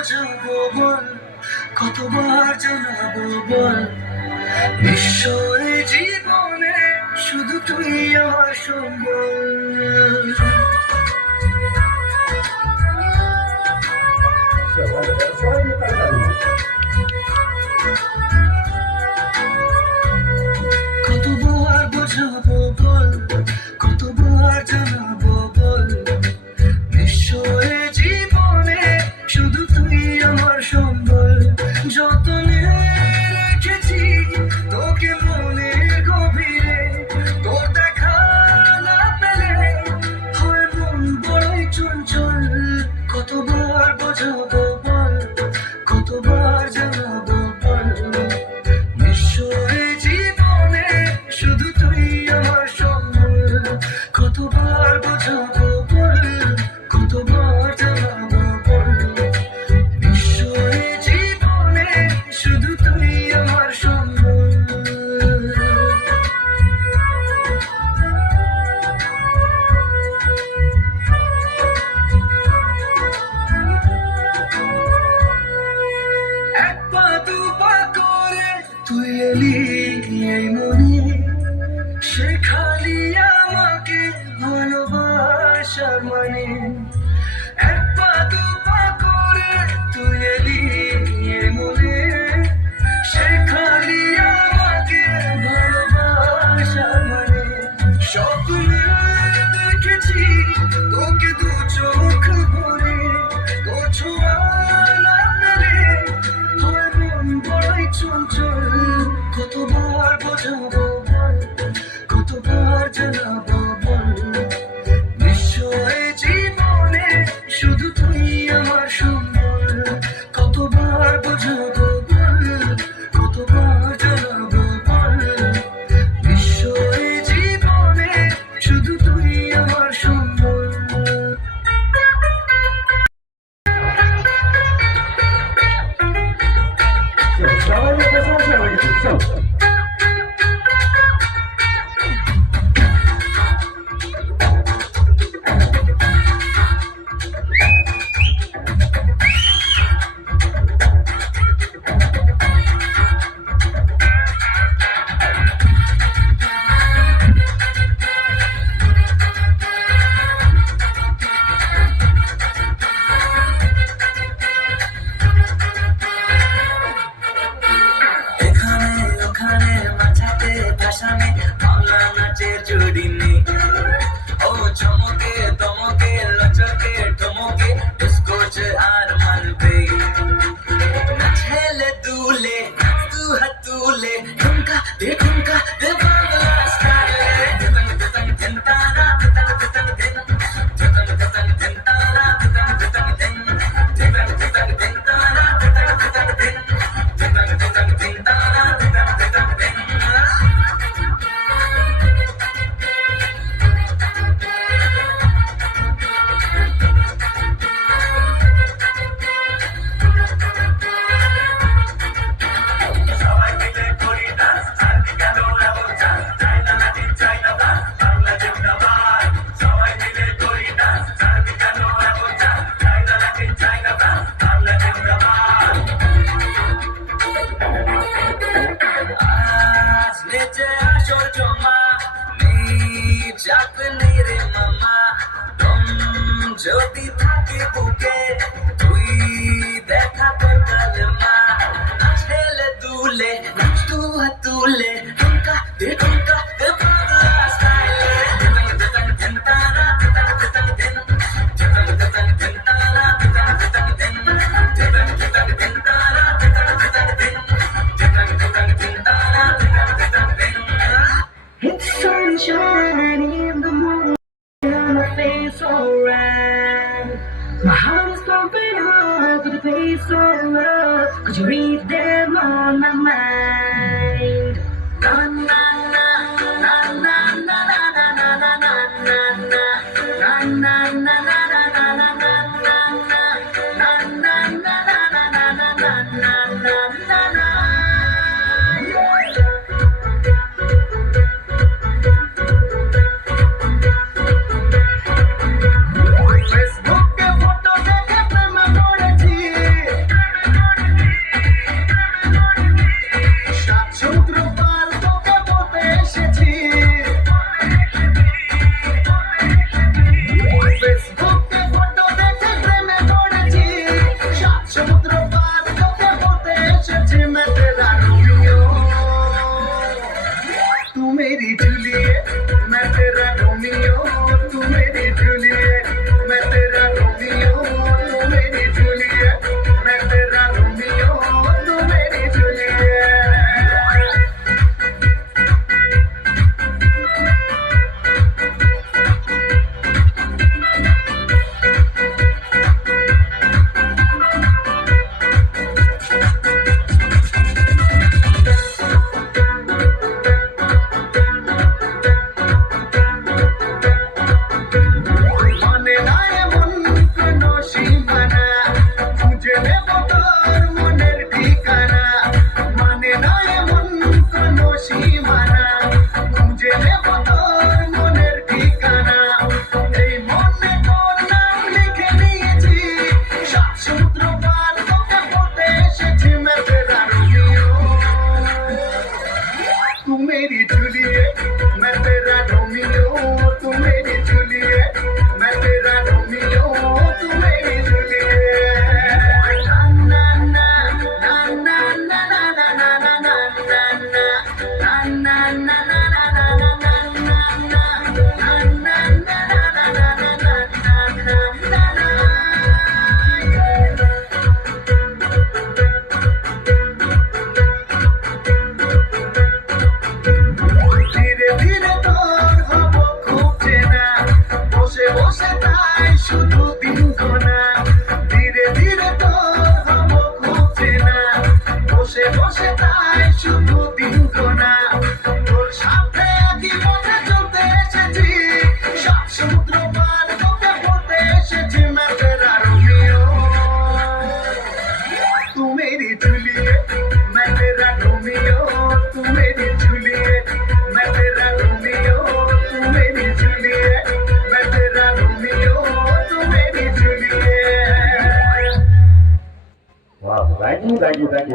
বোঝাবো বল, কতবার জানাবো বল, নিশ্চয় জীবনে শুধু তুই আমার সম্বল। কতবার বোঝাবো বল, কতবার জানাবো বল, নিশ্চয় জীবনে শুধু তুই আমার সম্বল। যতনে রেখেছি তোকে মনে গভীরে, তোর দেখা না পেলে হয় মন বড়ই চঞ্চল। কতবার বোঝাবো বল, কতবার জানাবো বল, নিশ্চয় জীবনে শুধু তুই আমার সম্বল। কতবার বোঝাবো বল, কতবার জানাবো বল, নিশ্চয় জীবনে শুধু তুই আমার সম্বল। এক পা দু পা করে তুই এলি এই মনে, শেখালি আমাকে ভালোবাসা মানে। এক পা দু পা করে তুই এলি এই মনে, শেখালি আমাকে ভালোবাসা মানে। স্বপ্নে দেখেছি তোকে দু চোখ ভরে, তো ছোঁয়া না পেলে হয় মন বড়ই চঞ্চল। কতবার বোঝাবো বল, কতবার জানাবো বল, নিশ্চয় জীবনে শুধু তুই আমার সম্বল। কতবার বোঝাবো বল, কতবার জানাবো বল, নিশ্চয় জীবনে শুধু তুই আমার সম্বল। এখানে ওখানে মাঝাতে ভাসানে বাংলা নাচের জুড়ি নেই। ও চমকে দমকে লচকে ঠমকে ডিসকোচ আর মানবে। নাচেলে দুলে তু হাত তুলে, ঠুমকা দে বাংলা স্টাইলে। ধতং ধতং ধিন তারা, ধতং ধতং ধিন, ধতং ধতং ধিন তারা, ধতং ধতং ধিন, ধতং ধতং ধিন তারা, ধতং ধতং ধিন, ধতং ধতং ধিন তারা, ধতং ধতং ধিন। সবাই মিলে করি ডান্স, চারদিকে দৌড়া বোঝা, চাইনা লাঠি চাইনা বাস, বাংলা জিন্দাবাদ। সবাই মিলে করি ডান্স, চারদিকে দৌড়া বোঝা, চাইনা লাঠি চাইনা বাস, বাংলা জিন্দাবাদ। আজ নেচে আসর জমা, চাপ নেই রে মামা, দম যদি থাকে বুকে তুই দেখা তো কালমা। নাচেলে দুলে নাচ তু হাত তুলে, ঠুমকা দে বাংলা স্টাইলে। ধতং ধতং ধিন তারা, ধতং ধতং ধিন, ধতং ধতং ধিন তারা, ধতং ধতং ধিন, ধতং ধতং ধিন তারা, ধতং ধতং ধিন, ধতং ধতং ধিন তারা, ধতং ধতং ধিন। It's sunshine in the morning, and I feel so right. My heart is pumping hard with the pace of love. Could you read them on my mind?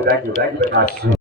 Thank you very much.